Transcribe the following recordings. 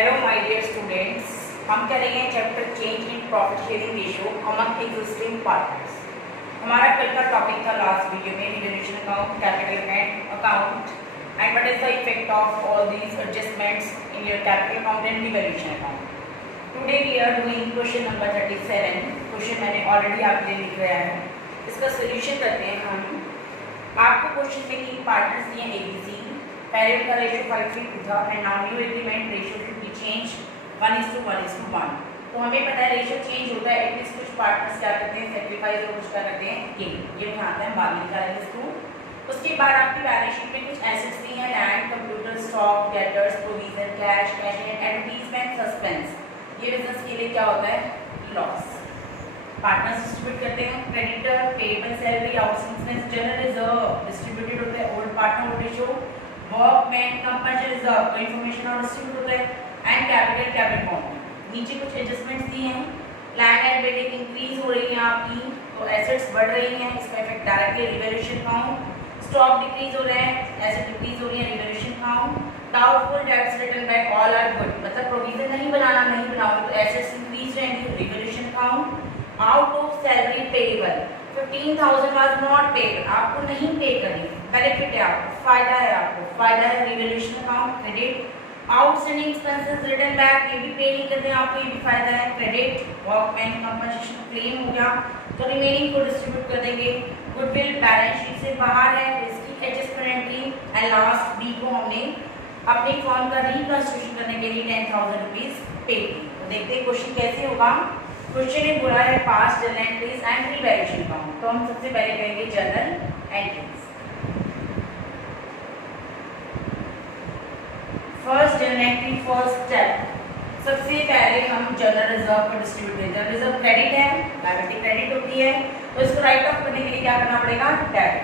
Hello my dear students, हम करेंगे chapter change in profit sharing ratio among existing partners. हमारा कल का टॉपिक था लास्ट वीडियो में revaluation account, capital account and what is the effect of all these adjustments in your capital account and revaluation account. Today we are doing question number 37। Question मैंने already आपके लिए लिख रहा है, इसका solution करते हैं हम। आपको क्वेश्चन में तीन पार्टनर्स दिए ABC, पहले उनका रेशियो 5:3 था and now new agreement ratio should be change 1:1:1। तो हमें पता है रेशियो चेंज होता है, एटलीस्ट कुछ पार्टनर्स क्या करते हैं सेक्रीफाइस और कुछ क्या करते हैं गेन। ये यहाँ आता है बाद में निकालेंगे इसको। उसके बाद आपकी बैलेंस शीट में कुछ एसेट्स दी हैं, land, computer, stock, debtors, provision, cash, cash and advertisement, suspense. ये बिजनेस के लिए क्या होता है लॉस। पार्टनर्स डिस्ट्रीब्यूट करते हैं, creditor, payable, salary, outstanding, general reserve distributed होता है, old partner ratio, workman compulsory reserve का इंफॉर्मेशन और डिस्ट्रीब्यूट होता है एंड कैपिटल फॉर्म। नीचे कुछ एडजस्टमेंट्स दिए हैं, लैंड एंड बिल्डिंग इंक्रीज हो रही है आपकी, तो एसेट्स बढ़ रही हैं, इसका effect directly revaluation account. Stock decrease हो रहे हैं, एसेट डिक्रीज हो रही है, revaluation account. Doubtful debts written back all are good, मतलब प्रोविजन नहीं बनाओगे तो एसेट्स इंक्रीज रहेंगे, revaluation account. Out of salary payable 15,000 was not paid, आपको नहीं पे करनी, बेनिफिट है आपको, फायदा है revaluation account credit. Outstanding expenses written back, ये भी पे नहीं करते आपको, ये भी फायदा है क्रेडिट। वर्कमैन कंपनसेशन क्लेम हो गया तो रिमेनिंग को डिस्ट्रीब्यूट कर देंगे। गुडविल बैलेंस शीट से बाहर है, इसकी adjustment entry and last B को हमने अपनी फॉर्म का रिकंस्ट्रक्शन करने के लिए 10,000 रुपीज पे की। तो देखते हैं क्वेश्चन कैसे होगा। क्वेश्चन ने बोला है past journal entries and revaluation account, तो हम सबसे पहले करेंगे journal entries. First journal entry, first step, सबसे पहले हम जर्नल रिजर्व को डिस्ट्रीब्यूट करें। जर्नल रिजर्व क्रेडिट है, लायबिलिटी क्रेडिट होती है, तो इसको राइट ऑफ करने के लिए क्या करना पड़ेगा debit.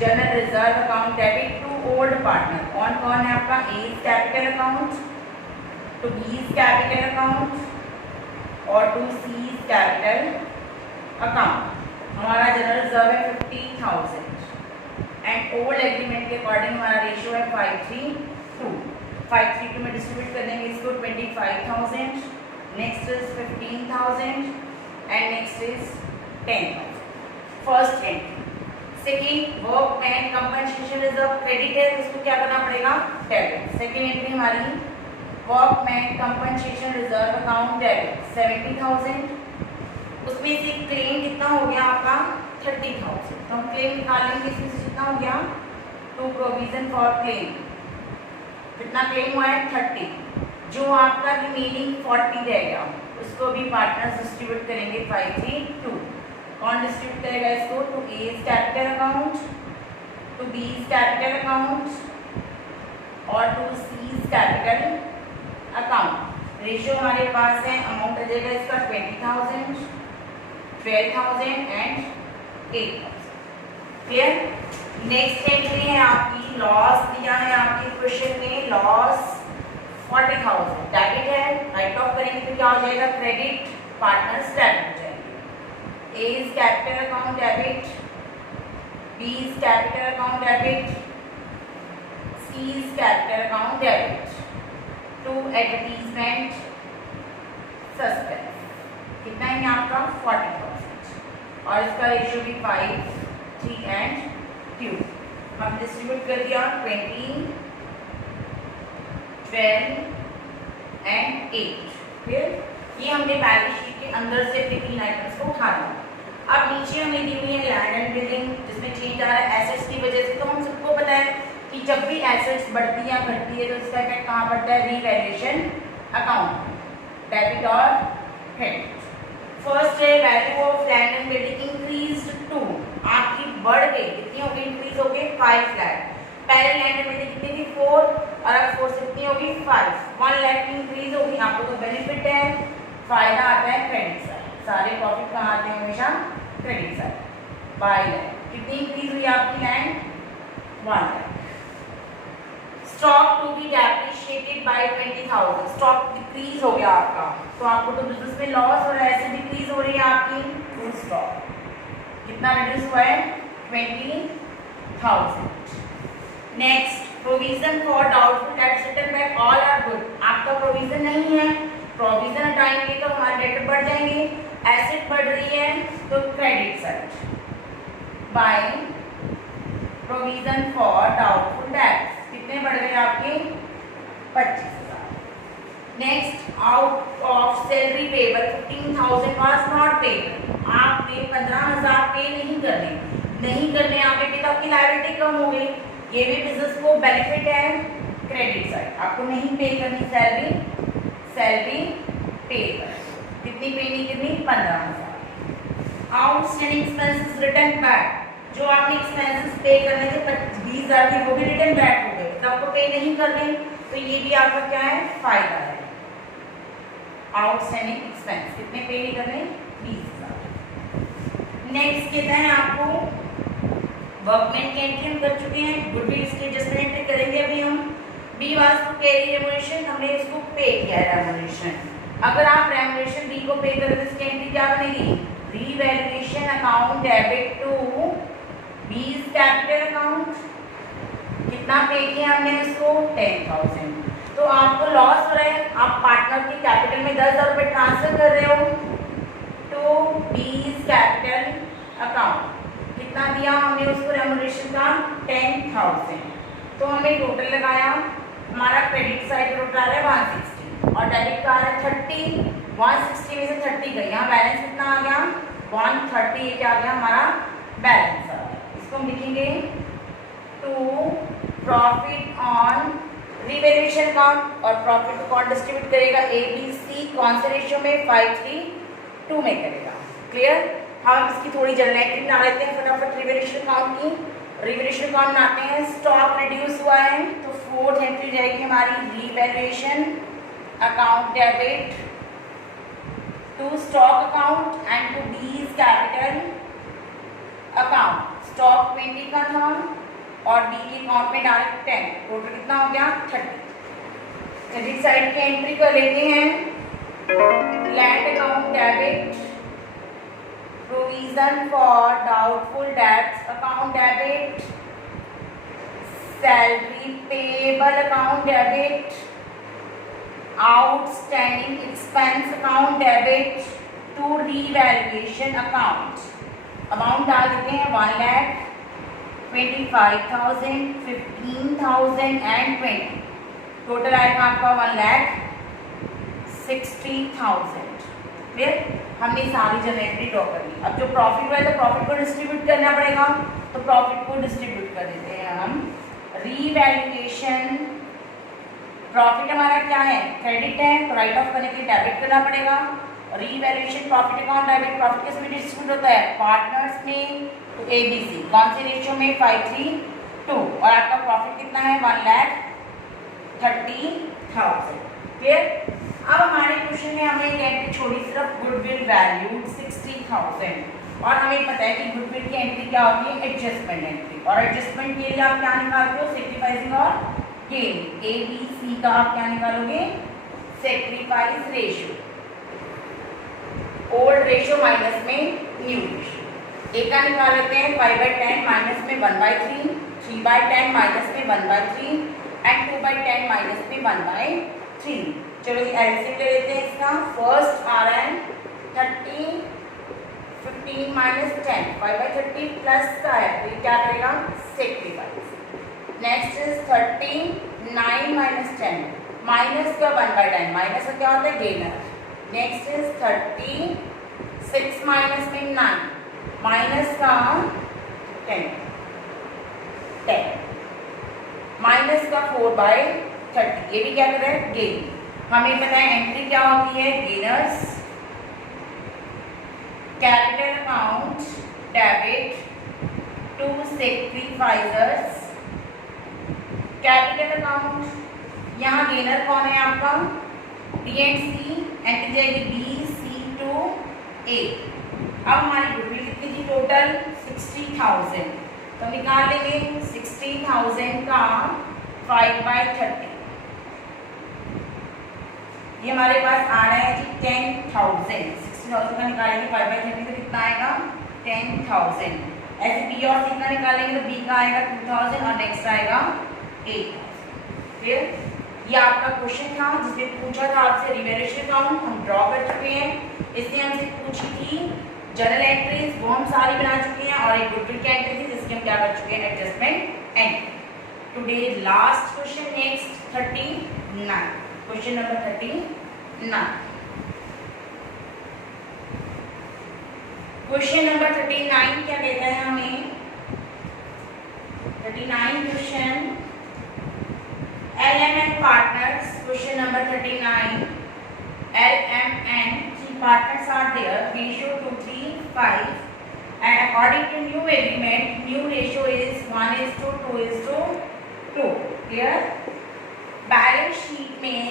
Journal reserve account debit to old partner, कौन है आपका A capital account, to B capital account और टू सी कैपिटल अकाउंट। हमारा जनरल रिजर्व है 50,000 एंड ओल्ड एग्रीमेंट के अकॉर्डिंग हमारा रेशियो है 5:3:2। 5:3:2 में डिस्ट्रीब्यूट कर देंगे इसको 25,000, next is 15,000 and next is 10,000। First entry. Second, workman compensation reserve credit है, इसको क्या करना पड़ेगा डेबिट। सेकेंड एंट्री हमारी workman compensation reserve account debit 70,000, उसमें से क्लेम कितना हो गया आपका 30,000, तो हम क्लेम निकालेंगे, इसमें से कितना हो गया टू प्रोविजन फॉर क्लेम, कितना क्लेम हुआ है 30, जो आपका रिमेनिंग 40 रहेगा उसको भी पार्टनर्स डिस्ट्रीब्यूट करेंगे 5:3:2। कौन डिस्ट्रीब्यूट करेगा इसको, to A capital account, to B capital account और to C capital account. Ratio हमारे पास है, अमाउंट आ जाएगा इसका 20,000, 12,000 एंड 8,000। क्लियर। नेक्स्ट एंट्री है आपकी लॉस, दिया है आपके क्वेश्चन में लॉस 40,000 डेबिट है, राइट ऑफ करेंगे तो क्या हो जाएगा क्रेडिट, पार्टनर्स डेबिट हो जाएंगे। A capital account debit, B capital account debit, C capital account debit to advertisement suspense. कितना है आपका 40,000 और इसका रेशियो भी 5, 3 एंड 2। हम डिस्ट्रीब्यूट कर दिया 20, 12 एंड 8। फिर ये हमने बैलेंस शीट के अंदर से अपने 3 आइटम्स को उठा दिया। अब नीचे हमें दी हुई है लैंड एंड बिल्डिंग, जिसमें चेंज आ रहा है एसेट्स की वजह से। तो हम सबको पता है कि जब भी एसेट्स बढ़ती है घटती है तो इसका इफेक्ट कहाँ पड़ता है रिवैल्यूएशन अकाउंट, डेबिट और क्रेडिट। फर्स्ट है value of land and building increased to, आपकी बढ़ गई, कितनी हो गई इंक्रीज हो गई 5 लाख। पहले लैंड एंड बिल्डिंग कितनी थी 4 और अब 4 से कितनी होगी 5, 1 लाख की इंक्रीज होगी। आपको तो बेनिफिट है, फायदा आता है क्रेडिट साइड, सारे प्रॉफिट कहाँ आते हैं हमेशा क्रेडिट साइड। 5 लाख कितनी इंक्रीज हुई आपकी land 1 lakh. Stock to be depreciated by 20,000, stock decrease हो गया आपका, तो आपको तो बिजनेस में लॉस हो रहा है, ऐसे डिक्रीज हो रही है आपकी टू स्टॉक, कितना रिड्यूस हुआ है 20,000। Next, provision for doubtful debts written back all are good, by provision for doubtful debts. कितने बढ़ गए आपके? 25,000। Next, out of salary payable 15,000 was not paid. आपने 15,000 पे नहीं करने आपके पे तो आपकी लायबिलिटी कम हो गई। ये भी बिजनेस को बेनिफिट है। क्रेडिट साइड आपको नहीं पे करनी सैलरी पेबल। कितनी पे नहीं करनी? 15,000। Outstanding expenses return back. जो आपने एक्सपेंसेस पे करने थे 20,000 के, वो भी रिटर्न बैक हो गए, तो आपको पे नहीं करने, तो ये भी आपका क्या है? फायदा है। आउटस्टैंडिंग एक्सपेंस कितने पे नहीं करने? 20,000। नेक्स्ट कहता है आपको वर्कमैन की एंट्री हम कर चुके हैं। गुडविल इसकी एडजस्टमेंट एंट्री करेंगे अभी हम। B was to carry remuneration, हमने इसको पे किया है रेम्युनरेशन। अगर आप रेम्युनरेशन बी को पे करें तो इसकी एंट्री क्या बनेगी? Revaluation account debit to B's capital account. कितना पे किया हमने इसको? 10,000। तो आपको लॉस हो रहा है, आप पार्टनर की कैपिटल में 10,000 रुपये ट्रांसफर कर रहे हो टू बीज कैपिटल अकाउंट। कितना दिया हमने उसको रेम्युनरेशन का? 10,000। तो हमें टोटल लगाया, हमारा क्रेडिट साइड टोटल आ रहा है 160 और डेबिट का आ रहा है 30। 160 में से 30 गई, यहाँ बैलेंस कितना आ गया? 130। ये क्या आ गया? हमारा बैलेंस आ गया। इसको हम लिखेंगे to profit on revaluation account, और प्रॉफिट को कौन डिस्ट्रीब्यूट करेगा? A B C. कौन से रेशियो में? 5:3:2 में करेगा। क्लियर? हम इसकी थोड़ी जनरल एंट्री बना लेते हैं फटाफट रिवैल्यूएशन अकाउंट की। रिवैल्यूएशन अकाउंट बनाते हैं। स्टॉक रिड्यूस हुआ है तो 4th एंट्री जाएगी हमारी revaluation account debit to stock account and to B's capital account. Stock 20 का था और बी के अकाउंट में डायरेक्ट 10। टोटल कितना हो गया? 30। क्रेडिट साइड की एंट्री कर लेते हैं। Land account debit, provision for doubtful debts account debit, salary payable account debit, outstanding expense account debit to revaluation account. Amount डाल देते हैं 1,25,000, 15,000 एंड 20। टोटल आएगा आपका 1,60,000। क्लियर? हमने सारी जनरल एंट्री ड्रॉ कर ली। अब जो प्रॉफिट हुआ है तो प्रॉफिट को डिस्ट्रीब्यूट करना पड़ेगा, तो प्रॉफिट को डिस्ट्रीब्यूट कर देते हैं हम। रीवैल्यूएशन प्रॉफिट हमारा क्या है? क्रेडिट है, तो राइट ऑफ करने के लिए डेबिट करना पड़ेगा। Revaluation profit account debit, profit किस में डिस्ट्रीब्यूट होता है? पार्टनर्स में, तो ABC। कौन से रेशियो में? 5:3:2। और आपका प्रॉफिट कितना है? 1,30,000। क्लियर? अब हमारे क्वेश्चन में हमें एक एंट्री छोड़ी सिर्फ गुडविल वैल्यू 60,000, और हमें पता है कि गुडविल की एंट्री क्या होती है? Adjustment entry. और एडजस्टमेंट के लिए आप क्या निकालते हो? सेक्रीफाइसिंग और गेन। ABC का आप क्या निकालोगे? Sacrifice ratio, old ratio minus में न्यू रेशियो। ए का निकाल लेते हैं 5/10 माइनस में 1/3, 3/10 माइनस में 1/3 एंड 2/10 माइनस में 1/3। चलो जी एलसीएम ले लेते हैं इसका। फर्स्ट आ रहा है 30, 15 माइनस 10, 5/30 प्लस का है, तो ये क्या करेगा? Sacrifice. Next is 30, 9 minus 10, minus का 1/10, माइनस का क्या होता है? गेनर। नेक्स्ट इज 30, 6 माइनस में 9, माइनस का 10, माइनस का 4/30। ये भी क्या कर रहा है? गेन। हमें पता है एंट्री क्या होती है? Gainers, capital account debit to sacrificers capital account. यहाँ गेनर कौन है आपका? B एंड C, एंट्री जाएगी B, C to A। अब हमारी गुडविल कितनी थी? टोटल 60,000, तो निकाल लेंगे 60,000 का 5/30। ये हमारे पास आ रहा है जी 10,000। 60,000 का निकालेंगे 5/30 तो कितना आएगा? 10,000। ऐसे B और C का निकालेंगे तो B का आएगा 2,000 और नेक्स्ट आएगा 8,000। फिर ये आपका क्वेश्चन था जिसमें पूछा था आपसे रिवैल्यूएशन अकाउंट, हम ड्रॉ कर चुके हैं। इसने हमसे पूछी थी जनरल एंट्रीज वो हम सारी बना चुके हैं और एक गुडविल की एंट्री थी जिसकी हम क्या कर चुके हैं, adjustment entry. Today last question, next 39, question number 39। Question number 39 क्या कहता है हमें, 39 question LMN partners, question number 39, LMN, three partners are there, ratio 2, 3, 5, and according to new agreement, new ratio is 1:2:2, clear? Balance sheet में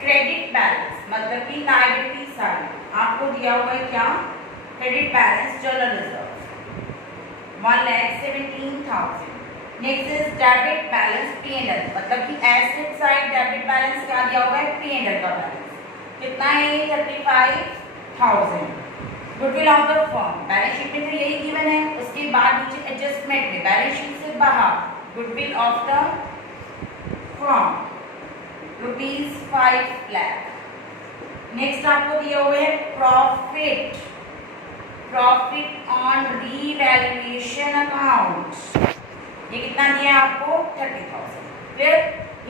credit balance मतलब कि liability side आपको दिया हुआ है क्या, credit balance general reserve 1,17,000। Next is debit balance P&L मतलब कि एसेट साइड डेबिट बैलेंस क्या दिया हुआ है, P&L का बैलेंस कितना है, 35,000। Goodwill of the firm balance sheet में तो यही गिवन है, उसके बाद नीचे एडजस्टमेंट में बैलेंस शीट से बाहर goodwill of the firm ₹5 lakh. Next आपको दिया हुआ है प्रॉफिट ऑन रीवैल्यूएशन अकाउंट, ये कितना दिया है आपको, 30,000। फिर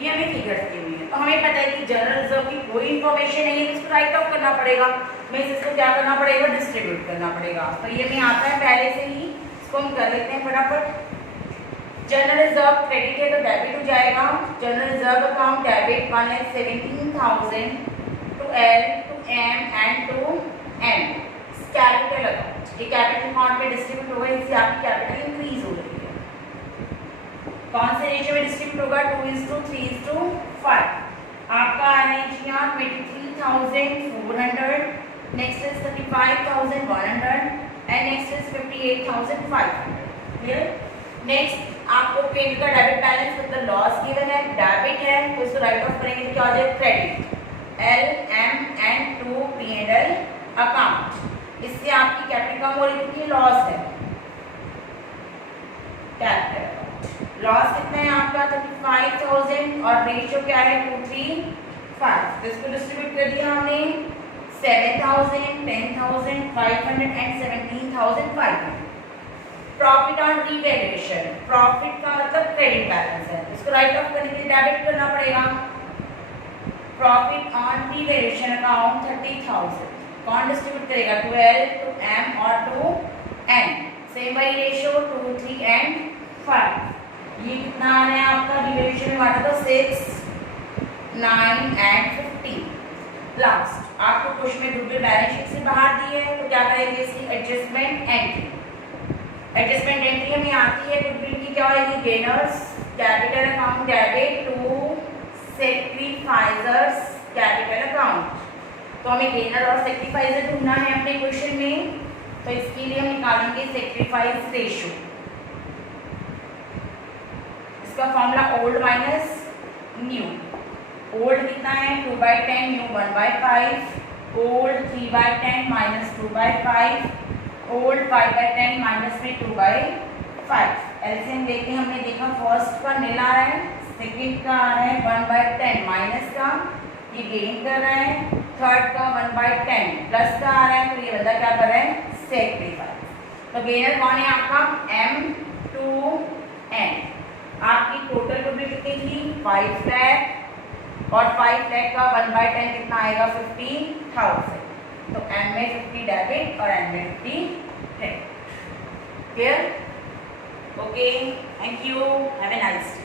ये हमें फिगर्स दी हुई है, तो हमें पता है कि जनरल रिजर्व की कोई इंफॉर्मेशन नहीं है, इसको राइट ऑफ करना पड़ेगा, हमें इसको क्या करना पड़ेगा, डिस्ट्रीब्यूट करना पड़ेगा। तो ये हमें आता है पहले से ही, इसको हम कर लेते हैं फटाफट। जनरल रिजर्व क्रेडिट है तो डेबिट हो जाएगा, general reserve account debit 1,17,000 to L to M and to N। Capital account, ये कैपिटल अकाउंट में डिस्ट्रीब्यूट होगा, इससे आपकी कैपिटल इंक्रीज हो रही है। कौन से रेशियो में डिस्ट्रीब्यूट होगा, 2:3:5। आपका आना है जी यहाँ 23,400, next is 35,100 and next is 58,500। Clear? Next आपको पेड का डेबिट बैलेंस मतलब लॉस गिवन है, डेबिट है तो इसको राइट ऑफ करेंगे तो क्या हो जाएगा, credit LMN to P&L account. इससे आपकी कैपिटल कम हो रही है क्योंकि लॉस है, कैपिटल लॉस कितना है आपका 35,000 और रेशियो क्या है 2:3:5। इसको डिस्ट्रीब्यूट कर दिया हमने 7,000, 10,000, 500 and 17,500। Profit on revaluation, profit का मतलब क्रेडिट बैलेंस है, इसको राइट ऑफ करने के लिए डेबिट करना पड़ेगा। प्रॉफिट ऑन रीवैल्यूएशन अकाउंट 30,000, कौन डिस्ट्रीब्यूट करेगा, 12 टू M और टू N, सेम वही रेशियो 2, 3 एंड 5। ये कितना आ रहा है आपका, रिवैल्यूएशन में बांटा तो 6, 9 एंड 15। लास्ट आपको क्वेश्चन में गुडविल बैलेंस शीट से बाहर दी है तो क्या करेंगे, इसकी एडजस्टमेंट एंट्री। एडजस्टमेंट एंट्री हमें आती है गुडविल की, क्या होगी, gainers capital account debit to sacrificers capital account. तो हमें गेनर और सेक्रीफाइजर ढूंढना है अपने क्वेश्चन में, तो इसके लिए हम निकालेंगे सेक्रीफाइस रेशियो। इसका formula old minus new. Old कितना है 2/10, new 1/5, old 3/10 minus 2/5, old 5/10 minus में 2/5। एलसीएम लेके हमने देखा फर्स्ट का नील आ रहा है, सेकंड का आ रहा है 1/10 माइनस का, ये गेन कर रहा है, थर्ड का 1/10 प्लस का आ रहा है, तो ये बंदा क्या कर रहा है, सेक्रीफाइस। तो गेनर कौन है आपका, M टू N। आपकी टोटल गुडविल कितनी थी, 5 लाख और 5 लाख का 1/10 कितना आएगा, 50,000। तो M में 50 डेबिट और N में 50 credit. Clear? Okay, thank you, have a nice day.